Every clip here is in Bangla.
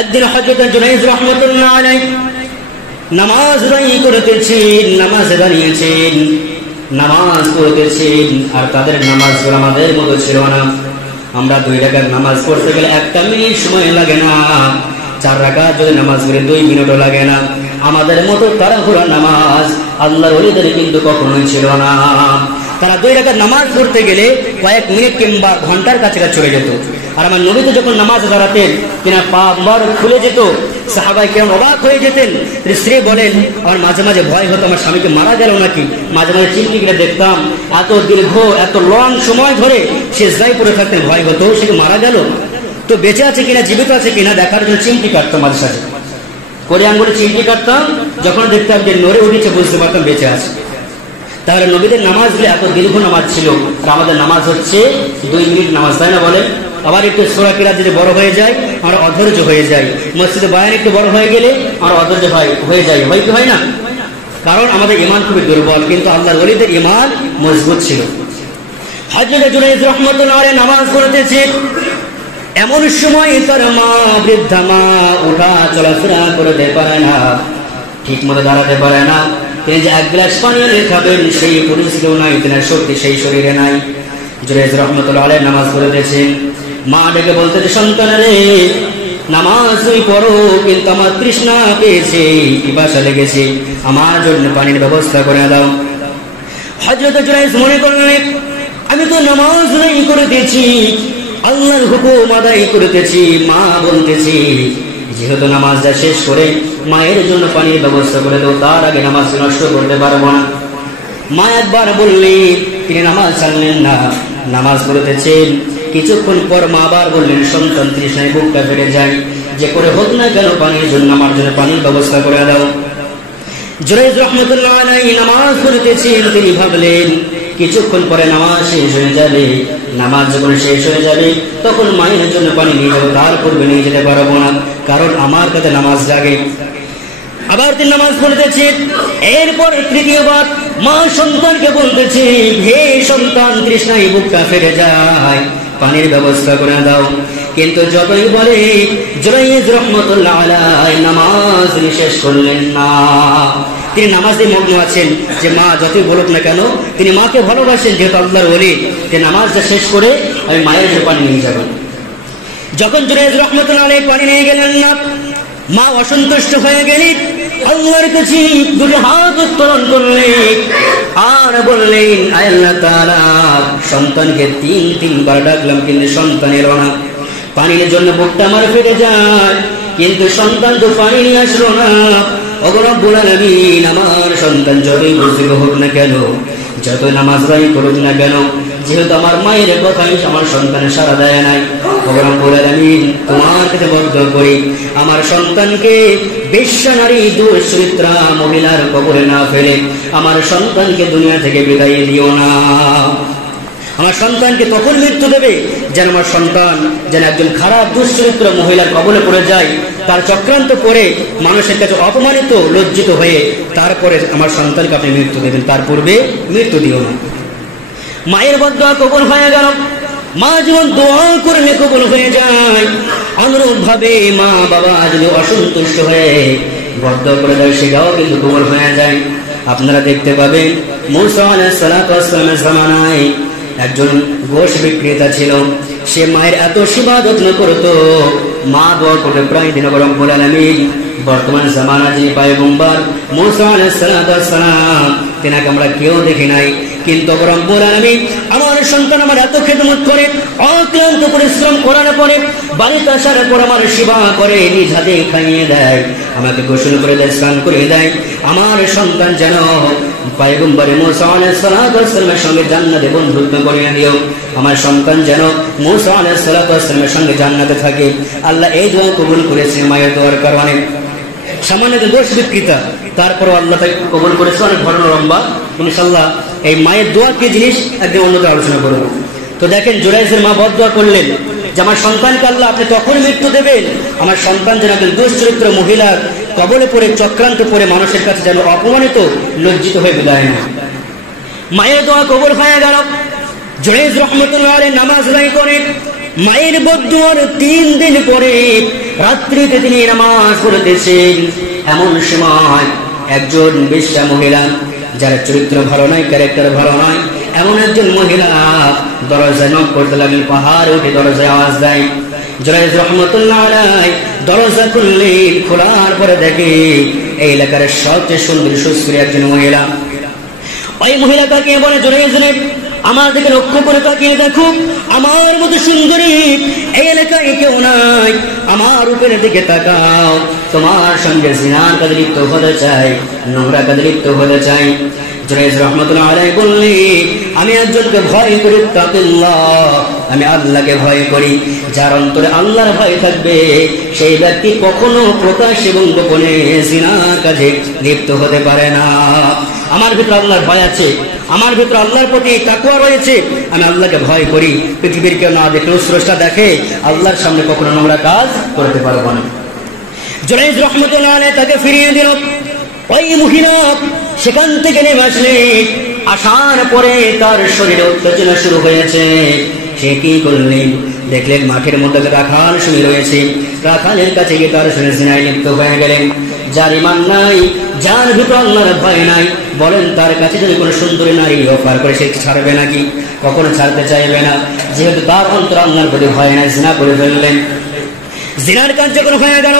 একদিন হযরত জুনাইদ রাহমাতুল্লাহ আলাইহি নামাজ আদায় করতেছেন, নামাজ দাঁড়িয়েছেন, নামাজ পড়তেছেন। আর তাদের নামাজগুলো আমাদের মতো ছিল না। আমরা 2 রাকাত নামাজ পড়তে গেলে 1 মিনিট সময় লাগে না, 4 রাকাত যদি নামাজ পড়ে 2 মিনিটও লাগে না। আমাদের মতো তাড়াহুড়া নামাজ আল্লাহর ওলিদের কিন্তু কখনোই ছিল না। তারা 2 রাকাত নামাজ পড়তে গেলে কয়েক মিনিট কিংবা ঘন্টার কাছাকাছি চলে যেত। আর আমার নবী তো যখন নামাজ দাঁড়াতেন কিনা পা মোবারক খুলে যেত, সাহাবায়ে কেরাম অবাক হয়ে যেতেন। স্ত্রী বলেন, আমার মাঝে মাঝে ভয় হতো আমার স্বামীকে মারা গেল নাকি। মাঝে মাঝে চিন্তিত দেখতাম এত দীর্ঘ এত লং সময় ধরে সিজদায় পড়ে থাকতেন, ভয় হতো সে মারা গেল, তো বেঁচে আছে কিনা জীবিত আছে কিনা দেখার জন্য চিন্তি কাটতাম, মাঝে সাথে করে আঙ্গুলে চিন্তি কাটতাম। যখন দেখতাম যে নড়ে উঠেছে বুঝতে পারতাম বেঁচে আছে। তাহলে নবীদের নামাজগুলো এত দীর্ঘ নামাজ ছিল, আর আমাদের নামাজ হচ্ছে 2 মিনিট নামাজ, তাই না বলেন? আবার একটু সূরা কিরাত যদি বড় হয়ে যায় আমরা অধৈর্য হয়ে যাই, মসজিদে বয়ান একটু বড় হয়ে গেলে আমরা অধৈর্য হয়ে যাই, হয় কি হয় না? কারণ আমাদের ঈমান খুবই দুর্বল, কিন্তু আল্লাহর ওলিদের ঈমান মজবুত ছিল। হযরত জুনাইদ রাহমাতুল্লাহ আলাইহি নামাজ পড়তেছে, এমন সময় তার মা, বৃদ্ধা মা ওঠা চলাফেরা করতে পারে না, ঠিক মতো দাঁড়াতে পারে না। তিনি যে 1 গ্লাস পানি খাবেন সেই পরিস্থিতিও নাই, তেনার শক্তি সেই শরীরে নাই। জুনাইদ রাহমাতুল্লাহ আলাইহি নামাজ পড়তেছেন, মা ডেকে বলতেছে, সন্তান রে নামাজ তুই পড়ো, কিন্তু আমার তৃষ্ণা পেয়েছে, পিপাসা লেগেছে, আমার জন্য পানির ব্যবস্থা করে দাও। হযরত জুনাইদ মনে করলেন, আমি তো নামাজ আদায় করতেছি, আল্লাহর হুকুম আদায় করতেছি, মা বলতেছি যেহেতু নামাজটা শেষ করে মায়ের জন্য পানির ব্যবস্থা করে দাও, তার আগে নামাজ নষ্ট করতে পারবো না। মা একবার বললেন, তিনি নামাজ ছাড়লেন না, নামাজ পড়তেছেন। কিছুক্ষণ পর মা আবার বললেন, সন্তান তৃষ্ণায় বুকটা ফেটে যায়, যে করে হোক না কেন পানির জন্য আমার জন্য পানির ব্যবস্থা করে দাও। জুনাইদ রাহমাতুল্লাহ আলাইহি নামাজ পড়তেছেন, তিনি ভাবলেন কিছুক্ষণ পরে নামাজ শেষ হয়ে যাবে, নামাজ যখন শেষ হয়ে যাবে তখন মায়ের জন্য পানি নিয়ে যাবো, তার পূর্বে নিয়ে যেতে পারবো না, কারণ আমার কাছে নামাজ লাগে। আবার তিনি নামাজ পড়তেছেন। এরপর তৃতীয়বার মা সন্তানকে বলতেছে, হে সন্তান তৃষ্ণায় বুকটা ফেটে যায়, পানির ব্যবস্থা করে দাও। কিন্তু যতই বলে জুনাইদ রাহমাতুল্লাহ আলাইহি নামাজ শেষ করলেন না। তিনি নামাজে মগ্ন আছেন, যে মা যতই বলুক না কেন তিনি মাকে ভালোবাসেন, যেহেতু আল্লাহর ওলি, যে নামাজটা শেষ করে আমি মায়ের জন্য পানি নিয়ে যাব। যখন জুনাইদ রাহমাতুল্লাহ আলাইহি পানি নিয়ে গেলেন না, মা অসন্তুষ্ট হয়ে গেলেন, আল্লাহর কাছে 2 হাত উত্তোলন করলেন আর বললেন, আয় আল্লাহ তাআলা, সন্তানকে 3 বার ডাকলাম কিন্তু সন্তান এলো না, পানির জন্য বুকটা আমার ফেটে যায়, কিন্তু সন্তান তো পানি নিয়ে আসলো না। ওগো রব্বুল আলামিন, আমার সন্তান যতই বুঝতে হোক না কেন, যত নামাজ আদায় করুক না কেন, যেহেতু আমার মায়ের কথাই আমার সন্তানের সাড়া দেয় নাই, ওগো রব্বুল আলামিন তোমার কাছে বদ্ধ করি, আমার সন্তানকে বেশ্যা নারী দুশ্চরিত্রা মহিলার কবরে না ফেলে আমার সন্তানকে দুনিয়া থেকে বিদায় দিও না। আমার সন্তানকে তখন মৃত্যু দেবে যেন আমার সন্তান যেন একজন খারাপ দুশ্চরিত্র মহিলার কবলে পড়ে যায়, তার চক্রান্ত করে মানুষের কাছে অপমানিত লজ্জিত হয়ে তারপরে আমার সন্তানকে আপনি মৃত্যু দেবেন, তার পূর্বে মৃত্যু দিও না। মায়ের বদদোয়া কবুল হয়ে গেল। মা যেমন দোয়া করলে কবুল হয়ে যায়, অনুরূপ ভাবে মা বাবা যদি অসন্তুষ্ট হয়ে বদদোয়া করে দেয় সেটাও কিন্তু কবুল হয়ে যায়। আপনারা দেখতে পাবেন মূসা আলাইহিস সালাতু ওয়াস সালামের জামানায় একজন গোশ বিক্রেতা ছিল, সে মায়ের এত সেবা যত্ন করতো, মা দোয়া করতে প্রায় দিন। রব্বুল আলামিন বর্তমান জামানা যিনি পয়গম্বর মূসা আলাইহিস সালাতু ওয়াস সালাম, তেনাকে আমরা কেউ দেখি নাই, কিন্তু রব্বুল আলামিন আমার সন্তান আমার এত খেদমত করে, অক্লান্ত পরিশ্রম করার পরে বাড়িতে আসার পর আমার সেবা করে, নিজ হাতে খাইয়ে দেয়, আমাকে গোসল করে দেয়, স্নান করে দেয়। আমার সন্তান যেন পয়গম্বর মূসা আলাইহিস সালাতু ওয়াস সালামের সঙ্গে জান্নাতে বন্ধুত্ব করে দিও, আমার সন্তান যেন মূসা আলাইহিস সালাতু ওয়াস সালামের সঙ্গে জান্নাতে থাকে। আল্লাহ এই দোয়া কবুল করেছে মায়ের দোয়ার কারণে। সামান্য দোষ বিক্রেতা, তারপর আল্লাহ তাকে কবুল করেছে, অনেক ঘটনা লম্বা, ইনশাআল্লাহ এই মায়ের দোয়া কি জিনিস একদিন অন্যদের আলোচনা করব। তো দেখেন জুরাইজের মা বদদোয়া করলেন যে আমার সন্তানকে আল্লাহ আপনি তখন মৃত্যু দেবেন আমার সন্তান যেন একজন দুশ্চরিত্র মহিলার কবলে পড়ে চক্রান্ত করে মানুষের কাছে যেন অপমানিত লজ্জিত হয়ে বিদায় নেয়। মায়ের দোয়া কবুল হয়ে গেল। জুরাইজ রাহমাতুল্লাহ আলাইহি নামাজ আদায় করে মায়ের বদুয়ার 3 দিন পরে রাত্রিতে তিনি নামাজ পড়তেছেন। এমন সময় একজন বেশ্যা মহিলা, যার চরিত্র ভালো নয়, ক্যারেক্টার ভালো নয়, এমন একজন মহিলা দরজায় নক করতে লাগলেন। পাহাড় উঠে দরজায় আওয়াজ দেয়। জুরাইজ রহমতুল্লাহ আলাইহি দরজা খুললেন। খোলার পরে দেখে এই এলাকার সবচেয়ে সুন্দর সুশ্রী একজন মহিলা। ওই মহিলা তাকিয়ে বলে, জুরাইজ আমার দিকে লক্ষ্য করে তাকিয়ে দেখো, আমার মতো সুন্দরী এই এলাকায় কেউ নাই, আমার রূপের দিকে তাকাও, তোমার সঙ্গে জিনার কাজে লিপ্ত হতে চাই, নোংরা কাজে লিপ্ত হতে চাই। জুরাইজ রহমতুল্লাহ আলাইহি বললেন, আমি একজনকে ভয় করি, তাকুল্লাহ, আমি আল্লাহকে ভয় করি। যার অন্তরে আল্লাহর ভয় থাকবে সেই ব্যক্তি কখনো প্রকাশ এবং গোপনে জিনার কাজে লিপ্ত হতে পারে না। আমার ভিতরে আল্লাহর ভয় আছে, আমার ভিতরে আল্লাহর প্রতি তাকওয়া রয়েছে, আমি আল্লাহকে ভয় করি। পৃথিবীর কেউ না দেখলেও স্রষ্টা দেখে, আল্লাহর সামনে কখনো নোংরা কাজ করতে পারবো না। জুরাইজ রহমতুল্লাহ আলাইহি তাকে ফিরিয়ে দিল। ওই মহিলা সেখান থেকে নেমে আসলেন। আসার পরে তার শরীরে উত্তেজনা শুরু হয়েছে। সে কি করলেন, দেখলেন মাঠের মধ্যে রাখাল শুয়ে রয়েছে। রাখালের কাছে গিয়ে তার শরীরে জিনায় লিপ্ত হয়ে গেলেন। যার ঈমান নাই, যার ভিতর আল্লাহর ভয় নাই, বলেন তার কাছে যদি কোনো সুন্দরী নারী অফার করে সে ছাড়বে নাকি? কখনো ছাড়তে চাইবে না, যেহেতু তার অন্তর আল্লাহর প্রতি ভয় নাই। জিনা করে ফেললেন, জিনার কাজ যখন হয়ে গেল,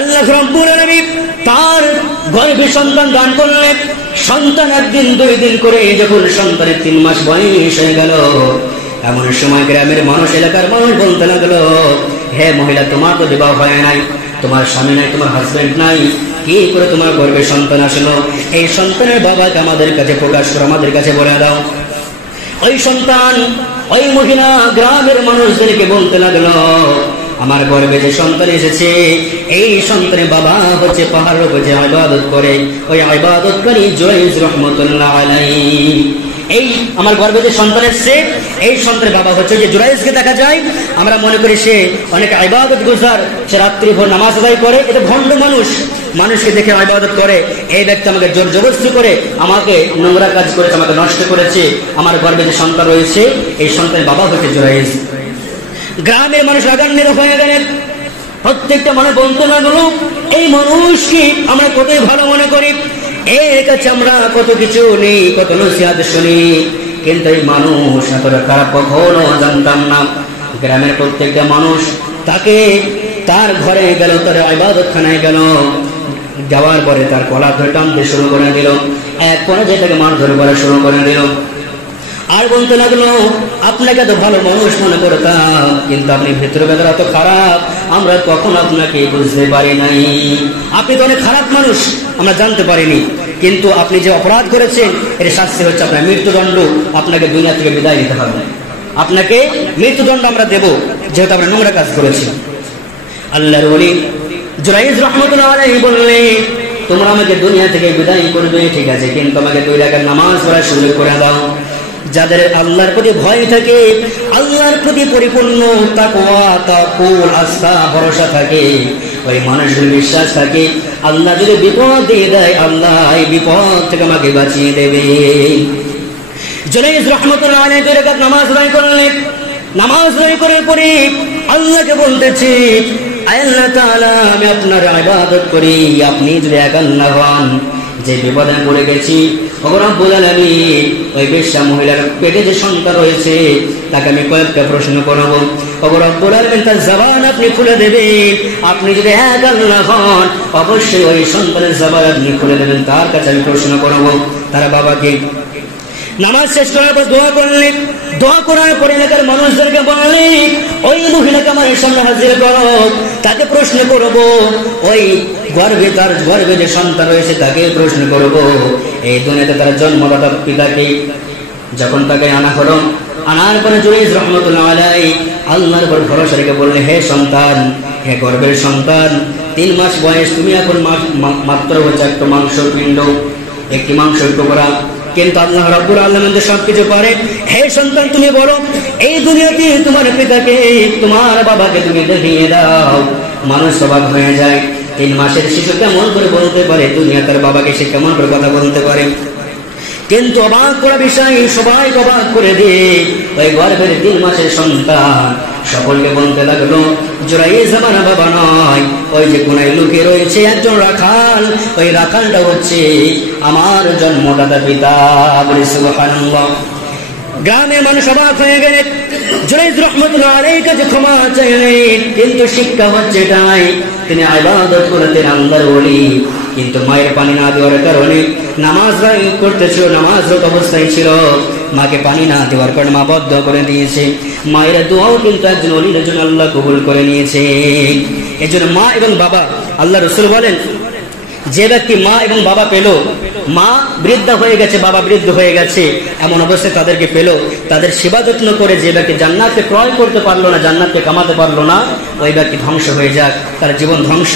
আল্লাহ রাব্বুল আলামিন তার গর্ভে সন্তান দান করলেন। সন্তান 1 দিন 2 দিন করে যখন সন্তানের 3 মাস বয়স হয়ে গেল, এমন সময় গ্রামের মানুষ, এলাকার মানুষ বলতে লাগলো, হে মহিলা, তোমার তো বিবাহ হয় নাই, তোমার স্বামী নাই, তোমার হাজবেন্ড নাই, কি করে তোমার গর্ভে সন্তান আসলো? এই সন্তানের বাবাকে আমাদের কাছে প্রকাশ করো, আমাদের কাছে বলে দাও। ওই সন্তান, ওই মহিলা গ্রামের মানুষদেরকে বলতে লাগলো, আমার গর্ভে যে সন্তান এসেছে, এই সন্তানের বাবা হচ্ছে পাহাড়ের উপর যে ইবাদত করে, ওই ইবাদতকারী জুরাইজ রহমতুল্লাহ আলাইহি। এই আমার গর্ভে যে সন্তান এসেছে, এই সন্তানের বাবা হচ্ছে যে জুরাইজকে দেখা যায়, আমরা মনে করি সে অনেক ইবাদত গুজার, সে রাত্রি ভোর নামাজ আদায় করে, এটা ভণ্ড মানুষ, মানুষকে দেখে ইবাদত করে। এই ব্যক্তি আমাকে জোর জবরদস্তি করে আমাকে নোংরা কাজ করেছে, আমাকে নষ্ট করেছে। আমার গর্ভে যে সন্তান রয়েছে, এই সন্তানের বাবা হচ্ছে জুরাইজ। গ্রামের মানুষ রাগান্বিত হয়ে গেলেন। প্রত্যেকটা মানুষ বলতে লাগলো, এই মানুষকে আমরা কতই ভালো মনে করি, এর কাছে আমরা কত কিছু নেই, কত নসিহত শুনি, কিন্তু এই মানুষ এতটা খারাপ কখনো জানতাম না। গ্রামের প্রত্যেকটা মানুষ তাকে তার ঘরে গেল, তার ইবাদতখানায় গেল, যাওয়ার পরে তার কলা ধরে টানতে শুরু করে দিল, এক পর্যায়ে তাকে মারধর করা শুরু করে দিল। আর বলতে লাগলো, আপনাকে তো ভালো মানুষ মনে করতাম, কিন্তু আপনি ভেতরে ভেতরে এত খারাপ, আমরা কখন আপনাকে বুঝতে পারি নাই। আপনি তো অনেক খারাপ মানুষ, আমরা জানতে পারিনি, কিন্তু আপনি যে অপরাধ করেছেন এর শাস্তি হচ্ছে আপনার মৃত্যুদণ্ড। আপনাকে দুনিয়া থেকে বিদায় নিতে হবে, আপনাকে মৃত্যুদণ্ড আমরা দেব, যেহেতু আমরা নোংরা কাজ করেছি। আল্লাহর ওলি জুরাইজ রহমতুল্লাহ আলাইহি বললেন, তোমরা আমাকে দুনিয়া থেকে বিদায় করবে ঠিক আছে, কিন্তু আমাকে 2 রাকাত নামাজ পড়া শুরু করে দাও। যাদের আল্লাহর প্রতি ভয় থাকে, আল্লাহর প্রতি পরিপূর্ণ তাকওয়া, তাওয়াক্কুল, আস্থা, ভরসা থাকে, ওই মানুষের বিশ্বাস থাকে, আল্লাহ যদি বিপদ দিয়ে দেয়, আল্লাহ এই বিপদ থেকে আমাকে বাঁচিয়ে দেবে। জুরাইজ রহমতুল্লাহ আলাইহি 2 রাকাত নামাজ আদায় করলেন। নামাজ আদায় করার পরে আল্লাহকে বলতেছে, আল্লাহ তাআলা, আমি আপনার ইবাদত করি, আপনি যদি একা না হন, যে বিপদে পড়ে গেছি, ওগো রব্বুল আলামিন, ওই বেশ্যা মহিলার পেটে যে সন্তান রয়েছে তাকে আমি কয়েকটা প্রশ্ন করব, ওগো রব্বুল আলামিন, তার জবান আপনি খুলে দেবেন। আপনি যদি এক আল্লাহ হন, অবশ্যই ওই সন্তানের জবান আপনি খুলে দেবেন। তার কাছে আমি প্রশ্ন করব, তার বাবাকে। নামাজ শেষ করার পর দোয়া করলেন। দোয়া করার পরে এলাকার মানুষদেরকে বললেন, ওই মহিলাকে আমার সামনে হাজির করো, তাকে প্রশ্ন করব, ওই গর্ভে, তার গর্ভে যে সন্তান রয়েছে তাকে প্রশ্ন করব, এই দুনিয়াতে তার জন্মদাতা পিতাকে। যখন তাকে আনা হলো, আনার পরে জুরাইজ রহমতুল্লাহ আলাইহি আল্লাহর উপর ভরসা রেখে বললেন, হে সন্তান, হে গর্ভের সন্তান, 3 মাস বয়স, তুমি এখন মাত্র হচ্ছে একটা মাংসের পিণ্ড, একটি মাংসের টুকরা, কিন্তু আল্লাহ রাব্বুল আলামিন সবকিছু পারে। হে সন্তান, তুমি বলো, এই দুনিয়াতে তোমার পিতাকে, তোমার বাবাকে তুমি দেখিয়ে দাও। মানুষ অবাক হয়ে যায়, 3 মাসের শিশু কেমন করে বলতে পারে দুনিয়া তার বাবাকে, সে কেমন করে কথা বলতে পারে? কিন্তু অবাক করা বিষয়, সবাই অবাক করে দিয়ে ওই গর্ভের 3 মাসের সন্তান সকলকে বলতে লাগলো, জুরাইজ আমার বাবা নয়, ওই যে কোনায় লুকিয়ে রয়েছে একজন রাখাল, ওই রাখালটা হচ্ছে আমার জন্মদাতা পিতা। বলে সুবহানাল্লাহ। গ্রামের মানুষ অবাক হয়ে গেলেন, জুরাইজ রাহমাতুল্লাহ আলাইহির কাছে ক্ষমা চাইলেন, কিন্তু শিক্ষা হচ্ছে এটাই, তিনি ইবাদত করতেন আল্লাহর ওলি, কিন্তু মায়ের পানি না দেওয়ার কারণে নামাজ করতেছিল, নামাজরত অবস্থায় ছিল, মাকে পানি না দেওয়ার কারণে মা বদ্ধ করে দিয়েছে। মায়ের দোয়াও কিন্তু একজন ওলির জন্য আল্লাহ কবুল করে নিয়েছে। এই জন্য মা এবং বাবা, আল্লাহ রাসূল বলেন, যে ব্যক্তি মা এবং বাবা পেল, মা বৃদ্ধা হয়ে গেছে, বাবা বৃদ্ধ হয়ে গেছে, এমন অবস্থায় তাদেরকে পেল, তাদের সেবা যত্ন করে যে ব্যক্তি জান্নাতকে ক্রয় করতে পারলো না, জান্নাতকে কামাতে পারলো না, ওই ব্যক্তি ধ্বংস হয়ে যাক, তার জীবন ধ্বংস।